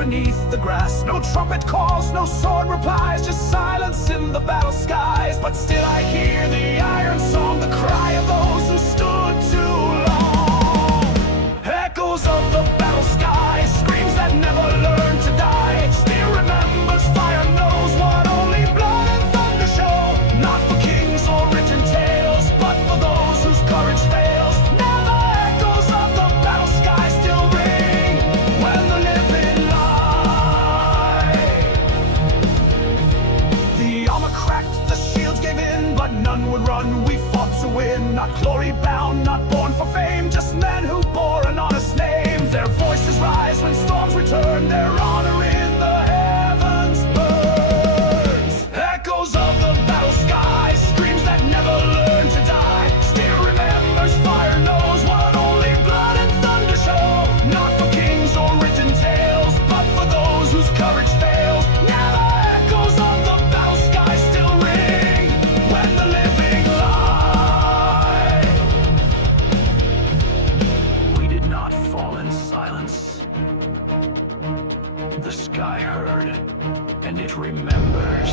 beneath the grass. No trumpet calls, no sword replies, just silence in the battle skies. But still I hear the iron song, the cry of those who stood too long. Echoes of the battle sky, screams that never learned to die. Still remembers, fire knows what only blood and thunder show. Not for kings or written tales, but for those whose courage fails. Now the echoes of the battle sky still ring when the living lie. The armor cracked, the shields gave in, but none would run. We fought to win, not glory bound, not born for fame, just men who bore an honest name. Their voices rise when storms return, their honor in the heavens burns. Echoes of the battle sky, screams that never learn to die. Still remembers, fire knows what only blood and thunder show. Not for kings or written tales, but for those whose courage fails. Now the echoes of the battle sky still ring when the living lie. We did not fall in silence. The sky heard, and it remembers.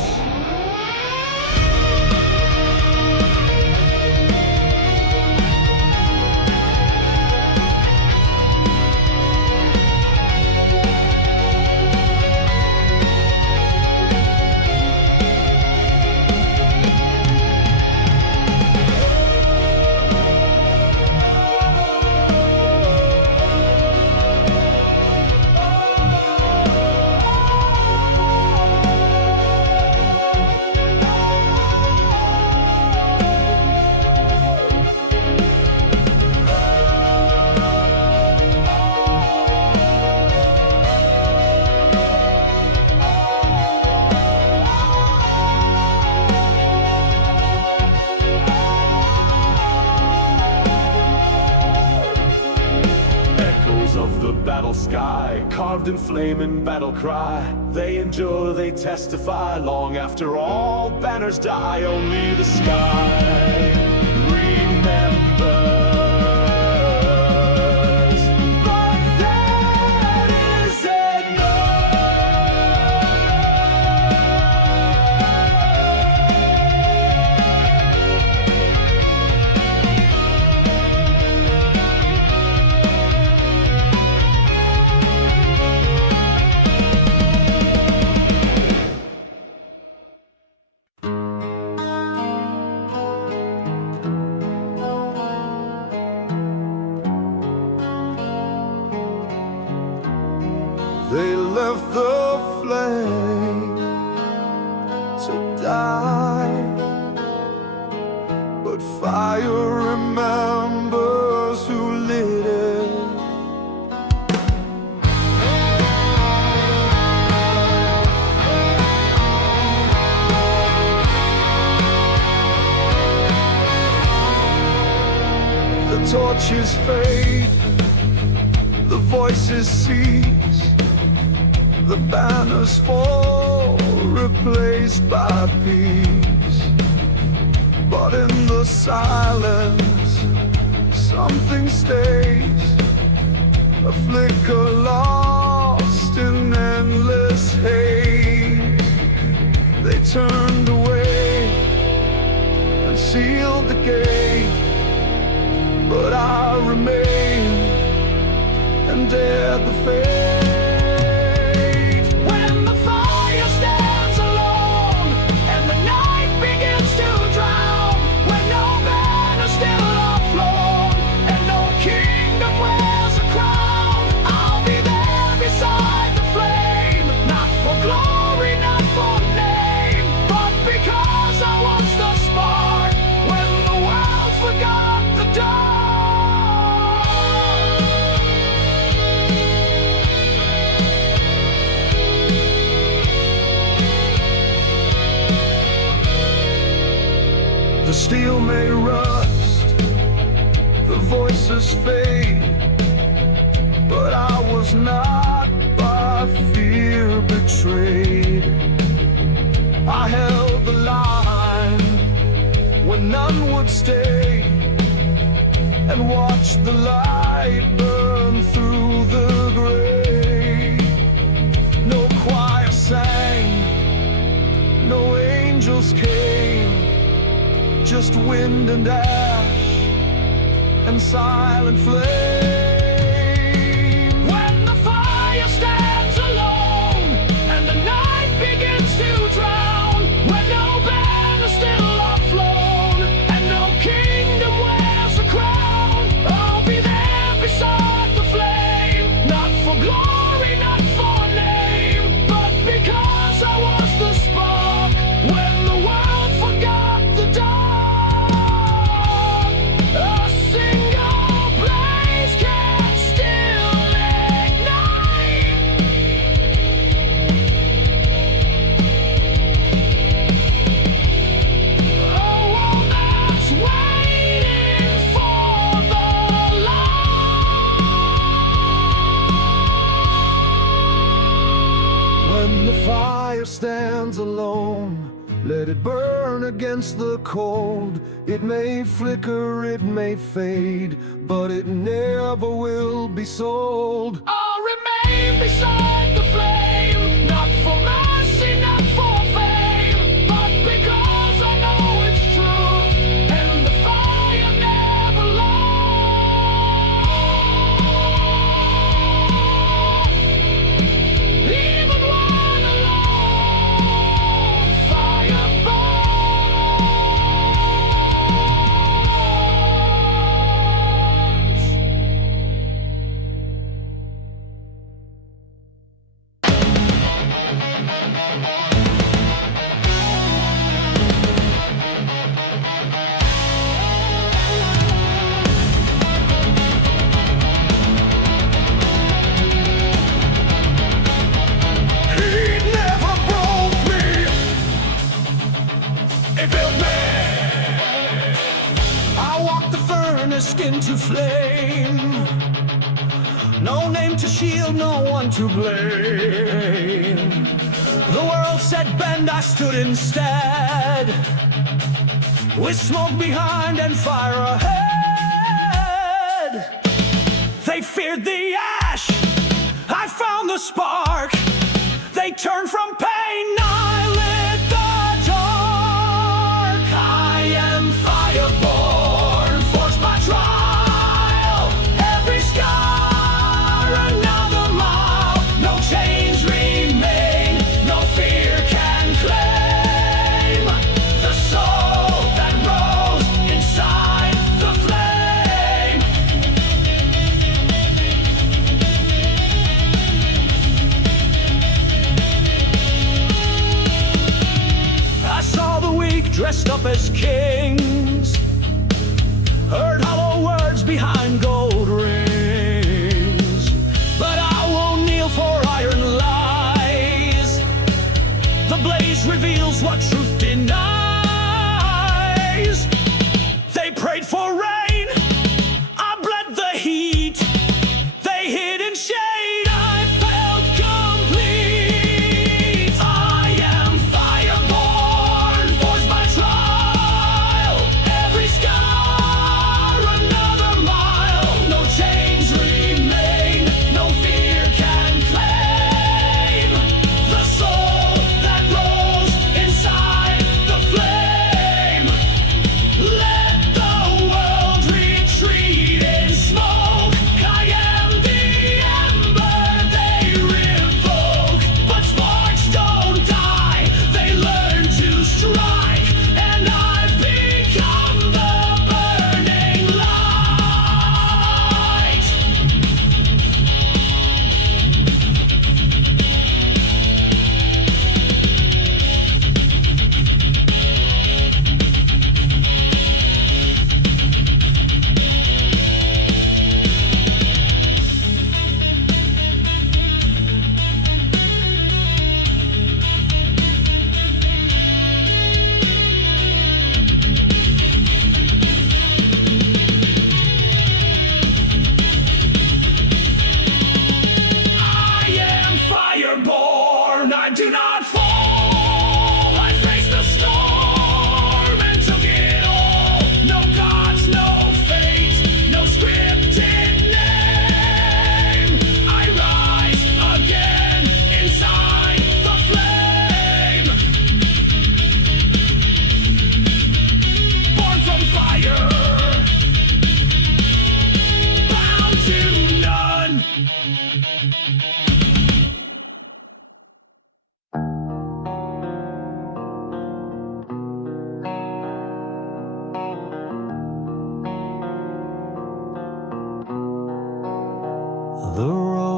Of the battle sky, carved in flame and battle cry. They endure, they testify, long after all banners die. Only the sky remembers. But that is They left the flame to die, but fire remembers who lit it. The torches fade, the voices cease, the banners fall, replaced by peace. But in the silence, something stays, a flicker lost in endless haze. They turned away and sealed the gate, but I remain and dared the fate. The steel may rust, the voices fade, but I was not by fear betrayed. I held the line when none would stay, and watched the light burn through the gray. just wind and ash and silent flame. When the fire stands alone and the night begins to drown, when no banner still afloat and no kingdom wears a crown, I'll be there beside the flame, not for glory, not for name, but because I was the spark when the world forgot the dark. A single blaze can still ignite. A world that's waiting for the light. When the fire stands alone, let it burn against the cold. It may flicker, it may fade, but it never will be sold. I'll remain beside the flame, not for mercy, not for fame, but because I know it's truth, and the fire never lies. Even when alone, fire burns. He never broke me. It built me. I walked the furnace into flame. No name to shield, no one to blame. The world said bend, I stood instead, with smoke behind and fire ahead. They feared the ash, I found the spark. They turned from pain, I lit the dark. I am fireborn, forged by trial. Every scar, another mile. No chains remain, no fear can claim the soul that rose inside the flame. I saw the weak dressed up as kings, heard hollow words behind gold rings. But I won't kneel for iron lies. The blaze reveals what truth denies. They prayed for rain, I bled the heat. They hid in shade, I felt complete. I am fireborn, forged by trial. Every scar,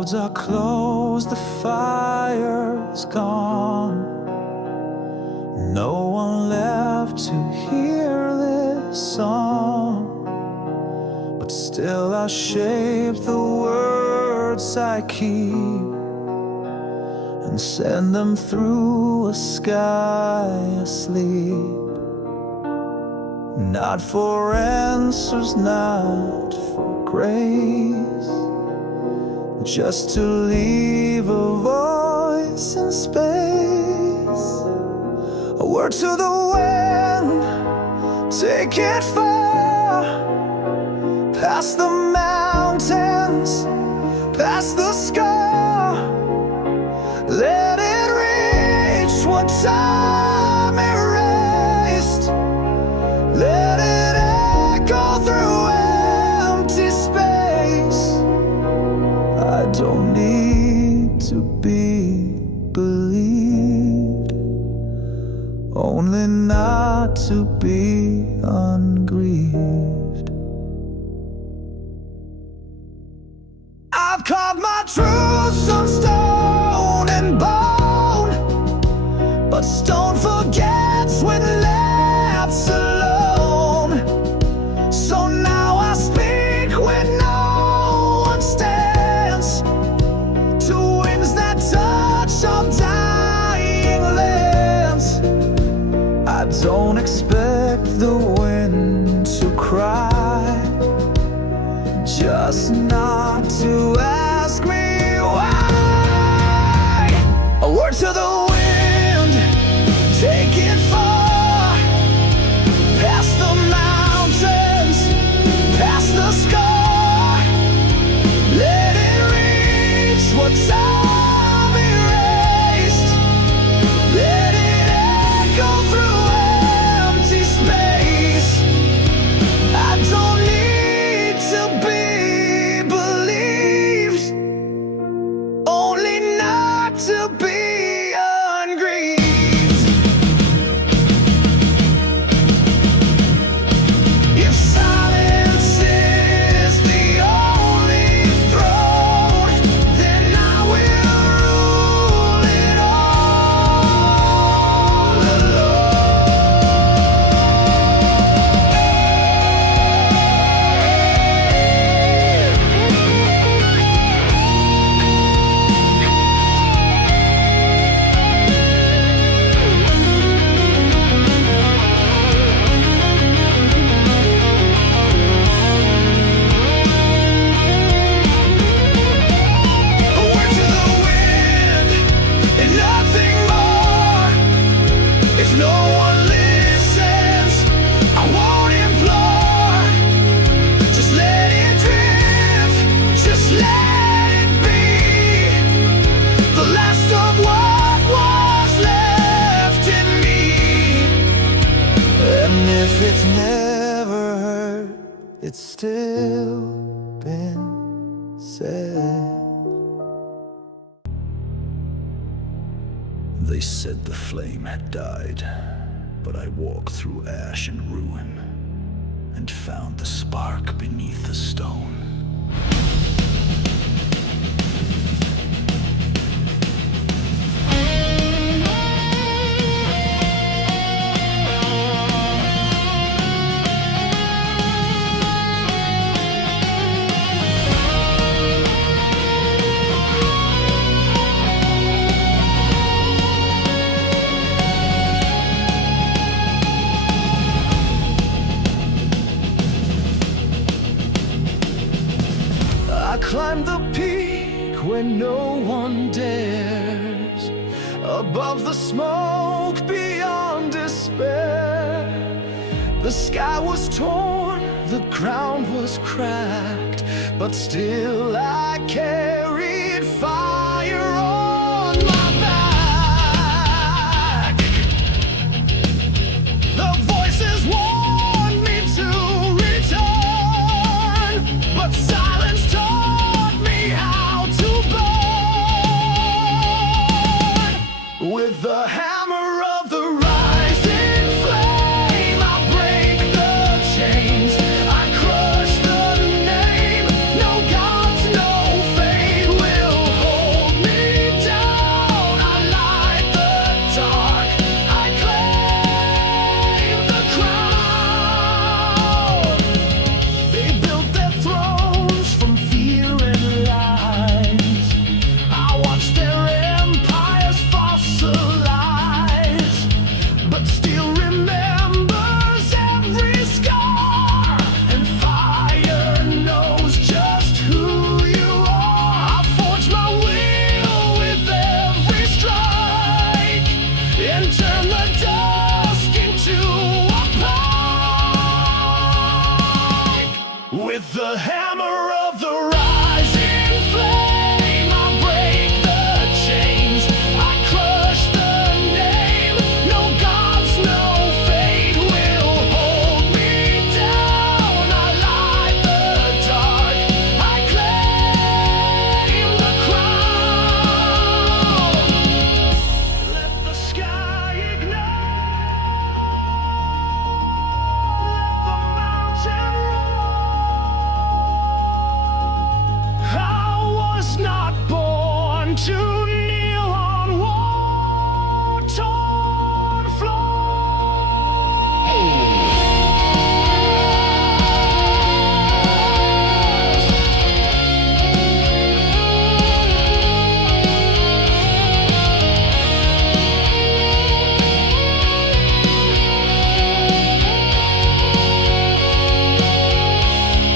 roads are closed, the fire's gone. No one left to hear this song, but still I'll shape the words I keep and send them through a sky asleep. Not for answers, not for grace, just to leave a voice in space. A word to the wind, take it far, past the mountains, past the sky. Let it reach what time erased. Let it echo through empty space. I don't need to be believed, only not to be ungrieved. I've carved my truths on stone and bone, but stone forgets when left's alone. So now I speak when no one stands, to winds that touch our dying lands. I don't expect the wind to cry, just not to ask me why. A word to the wind, take it far, past the mountains, past the sky. Let it reach what time erased. Let it echo through empty space. I don't need to be believed, only not to be ungrieved. If silence is the only throne, then I will rule it all A word to the wind and nothing more. If no one listens, I won't implore. Just let it drift, just let it be, the last of what was left in me. And if it's never heard, it's still been said. They said the flame had died, but I walked through ash and ruin and found the spark beneath the stone. I climbed the peak where no one dares, above the smoke, beyond despair. The sky was torn, the ground was cracked, but still I carried fire on my back. The voices warned me to return, but silence taught me how to burn. With the hammer of the rising flame, I break the chains, I crush the name. No gods, no fate With the hammer of the rising flame, I break the chains, I crush the name. No gods, no fate will hold me down. I light the dark, I claim the crown. Let the sky ignite, let the mountain roar. I was not born to kneel on war-torn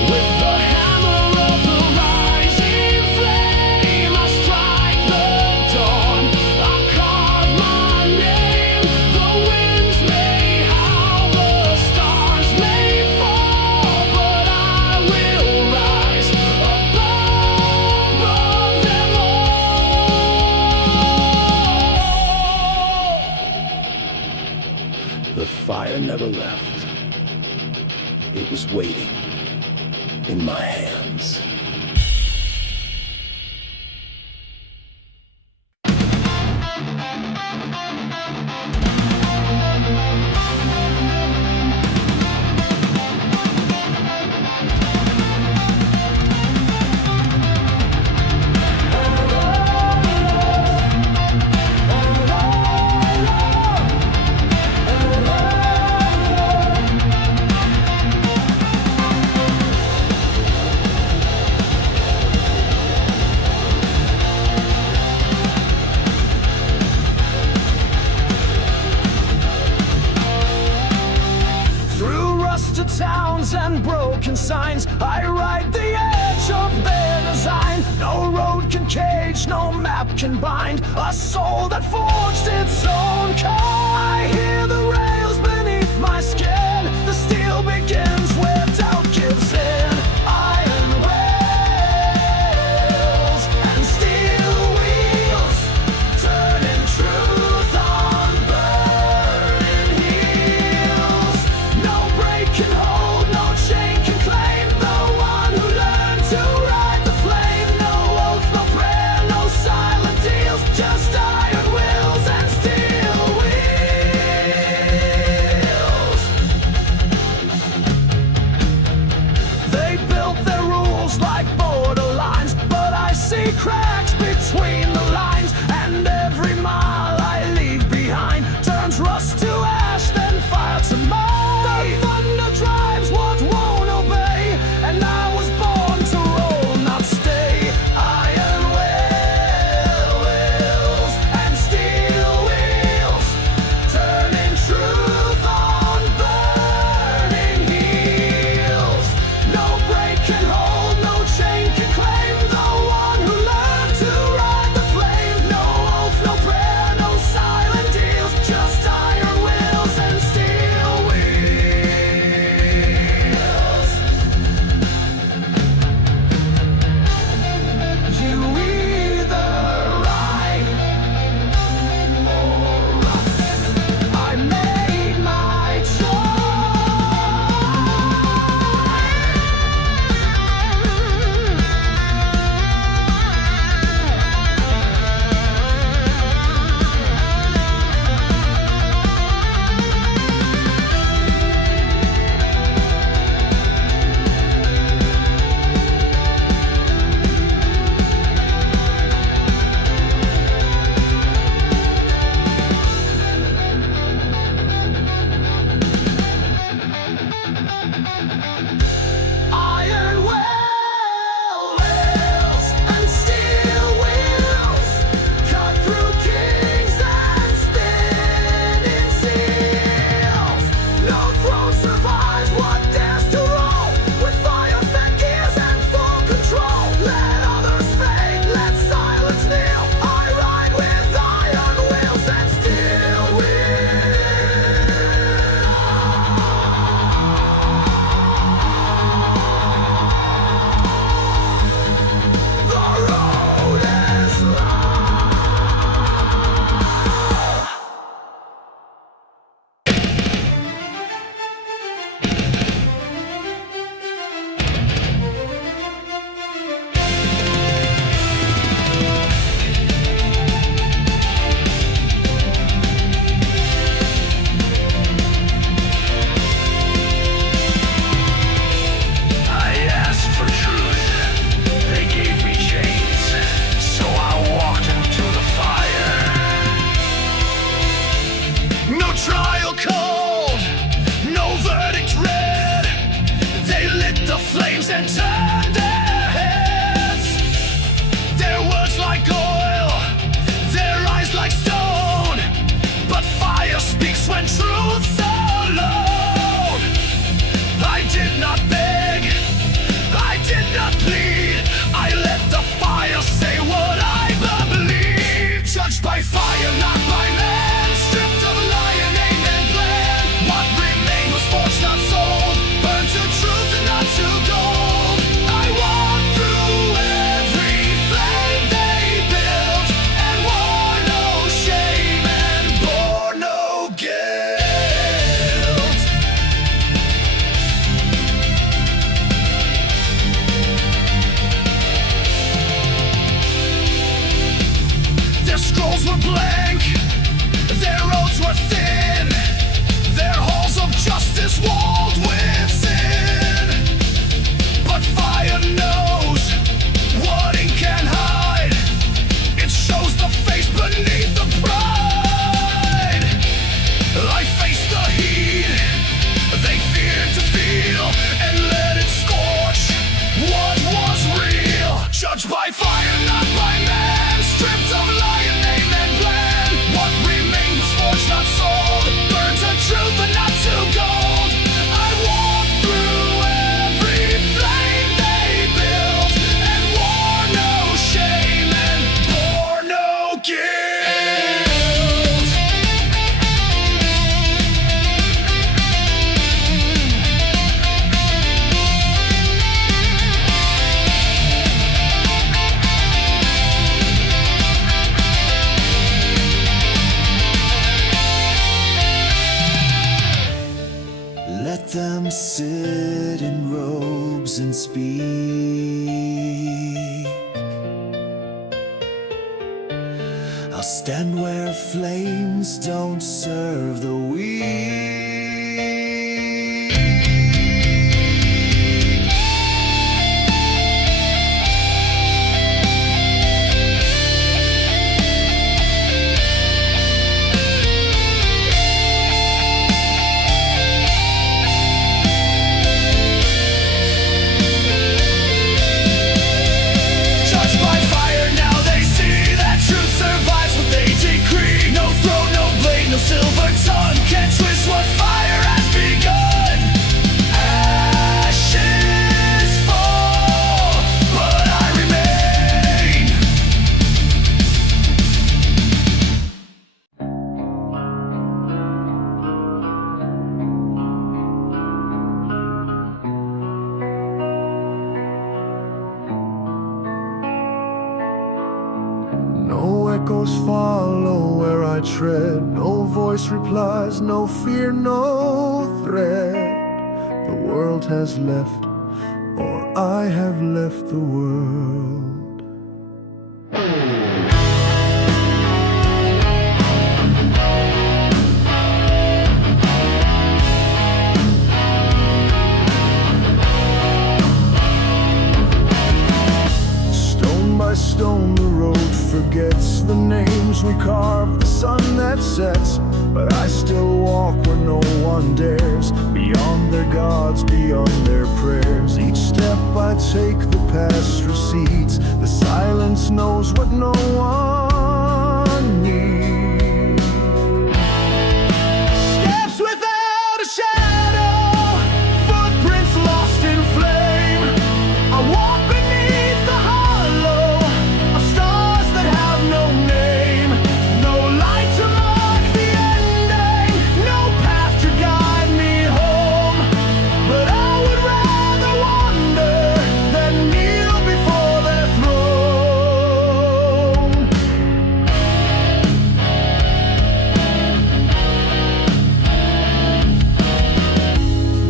With the hammer of the rising flame, I strike the dawn, I carve my name. The winds may howl, the stars may fall, but I will rise above them all. The fire never left. It was waiting in my hands. Through rusted towns and broken signs, I ride the edge of their design. No road can cage, no map can bind a soul that forged its own kind. I hear the rails beneath my skin. The steel begins where doubt gives in. Iron rails and steel wheels, turning truth on burning heels. No break can hold, no chain can claim the one who learned to ride the flame. No oath, no prayer, no silent deals, just iron wills and steel wheels. Let them sit in robes and speak. I'll stand where flames don't serve the weak. Silver tongue can't twist what fire has begun. Ashes fall, but I remain. No echoes follow where I tread, no voice replies, no fear, no threat. The world has left, or I have left the world. Stone by stone the road forgets the names we carve, the sun that sets, but I still walk where no one dares, beyond their gods, beyond their prayers. Each step I take, the past recedes, the silence knows what no one needs. Steps without a shadow, footprints lost in flame. I walk beneath the hollow of stars that have no name. No light to mark the ending, no path to guide me home. But I would rather wander than kneel before their throne.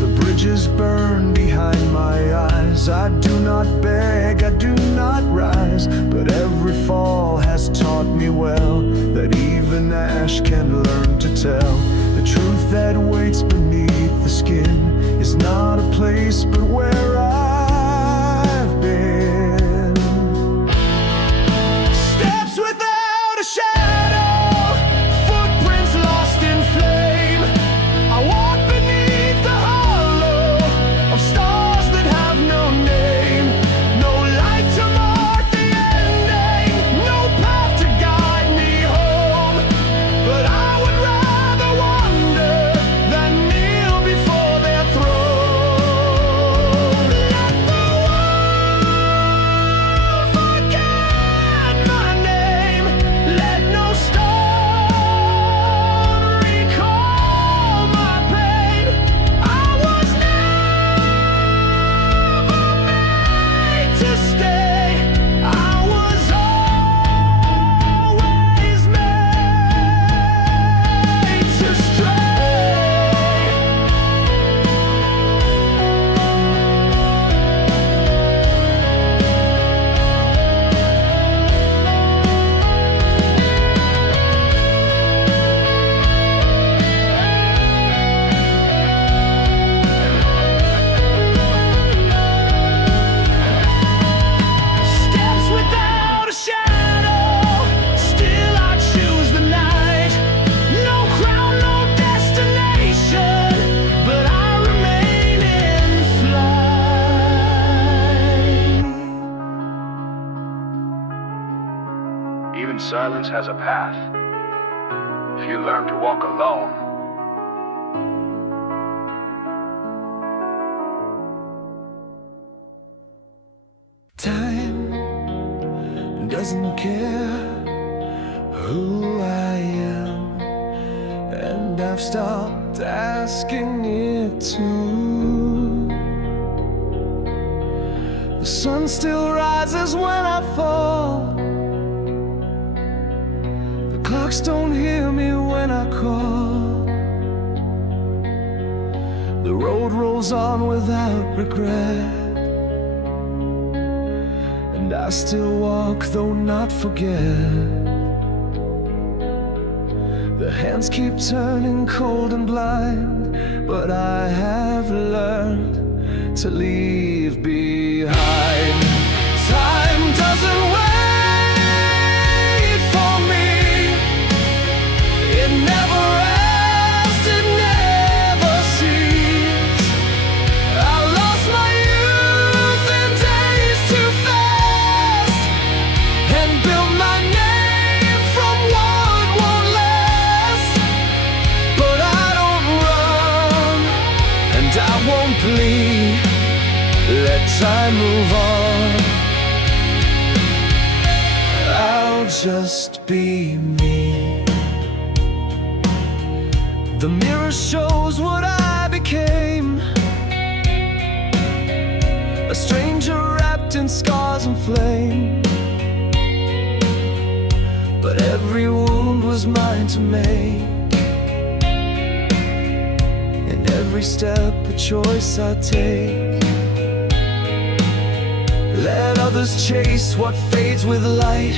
The bridges burn behind my eyes. I do not beg, I do not rise, but every fall has taught me well that even ash can learn to tell. The truth that waits beneath the skin is not a place but where I've been. Steps without a shadow, footprints lost in flame. I walk beneath the hollow of stars that have no name. No light to mark the ending, no path to guide me home. But I would rather wander than kneel before their throne. Let the world forget my name. Let no stone recall my pain. I was never made to stay. I was always made to stray. Steps without a shadow, still I choose the night. No crown, no destination, but I remain in flight. Even silence has a path. If you learn to walk alone, Time doesn't care who I am, and I've stopped asking it to. The sun still rises when I fall. The clocks don't hear me when I call. The road rolls on without regret, and I still walk, though not forget. The hands keep turning cold and blind, but I have learned to leave behind. Time doesn't wait for me. It never ends, it never ceases. I lost my youth in days too fast, and built my name from what won't last. But I don't run, and I won't bleed. Let time move on. I'll just be me. The mirror shows what I became, a stranger wrapped in scars and flame. But every wound was mine to make, and every step a choice I take. Let others chase what fades with light.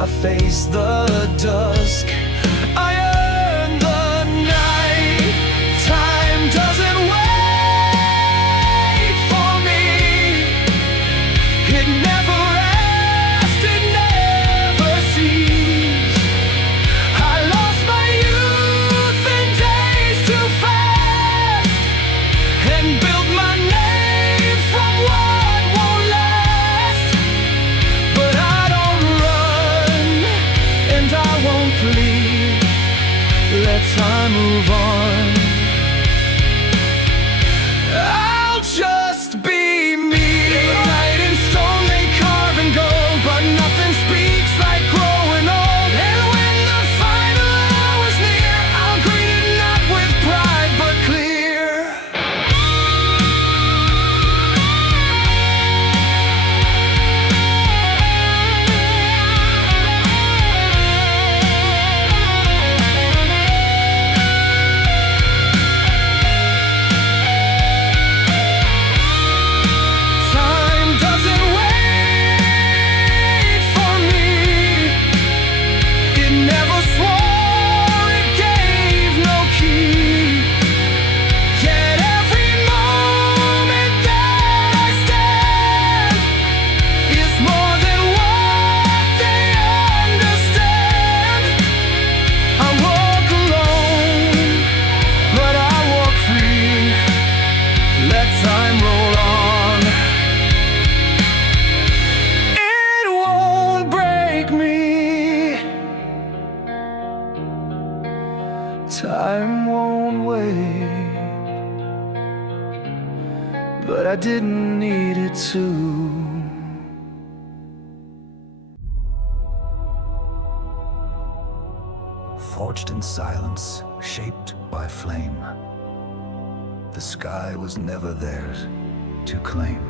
I face the dusk. I earn the night. Time doesn't wait for me. It never ends, it never ceases. I lost my youth in days too fast, and built my name from what won't last. But I don't run, and I won't plead. Let time move on. I'll just be me. Write in stone, they carve in gold, but nothing speaks like growing old. And when the final hour's near, I'll greet it not with pride, but clear. Time doesn't wait for me. It never swore, it gave no key. Yet every moment that I stand is more than what they understand. I walk alone, but I walk free. Let time roll on. It won't break me. Time won't wait, but I didn't need it to. Forged in silence, shaped by flame. The sky was never theirs to claim.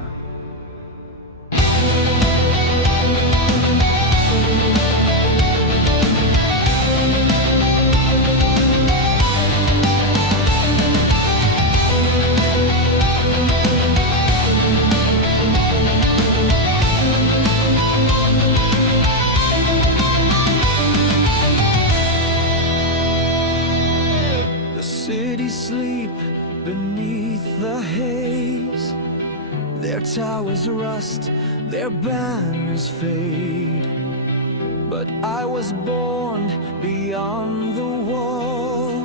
The city sleep beneath the haze. Their towers rust, their banners fade. But I was born beyond the wall,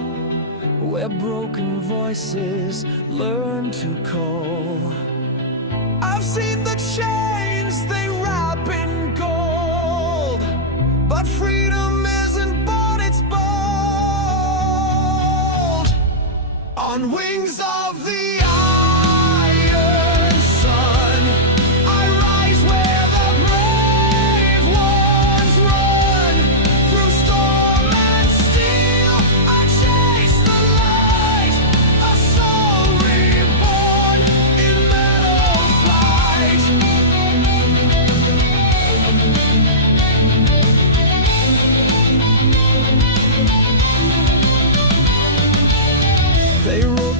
where broken voices learn to call. I've seen the chains they wrap in gold, but freedom isn't bought, it's bold. On wings of the iron sun, I rise where the brave ones run. Through storm and steel, I chase the light, a soul reborn in metal flight. They wrote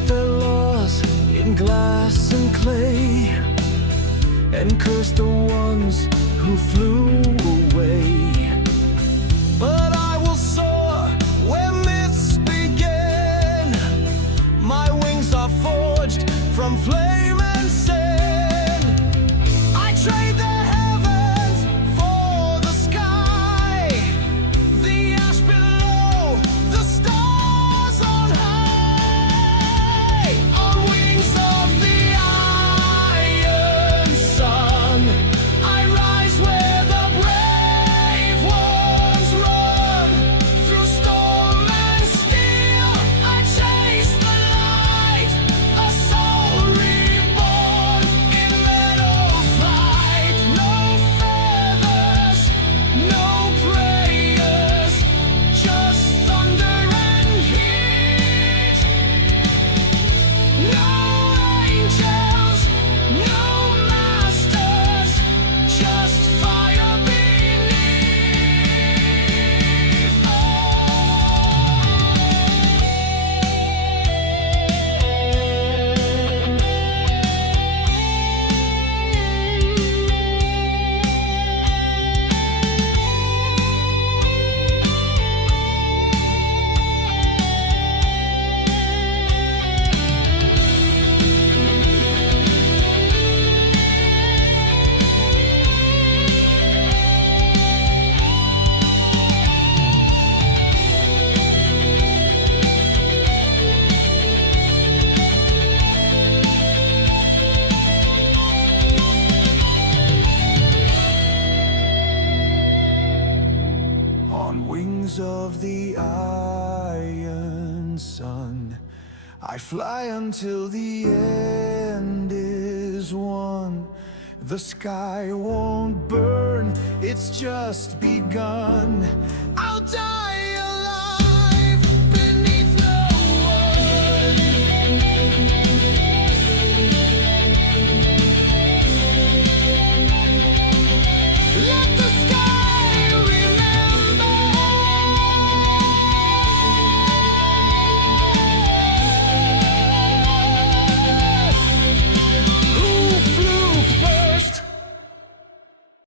glass and clay, and curse the ones who flew away. But I will soar where myths begin. My wings are forged from flame and sin. I trade the heavens for the sky, the ash below, the stars on high. On wings of the iron sun, I rise where the brave ones run. Through storm and steel, I chase the light, a soul reborn in meadow flight. No feathers, no prayers, just thunder and heat. No angels, no masters, just fire beneath. On wings of the iron sun, I fly until the end is won. The sky won't burn, it's just begun. I'll die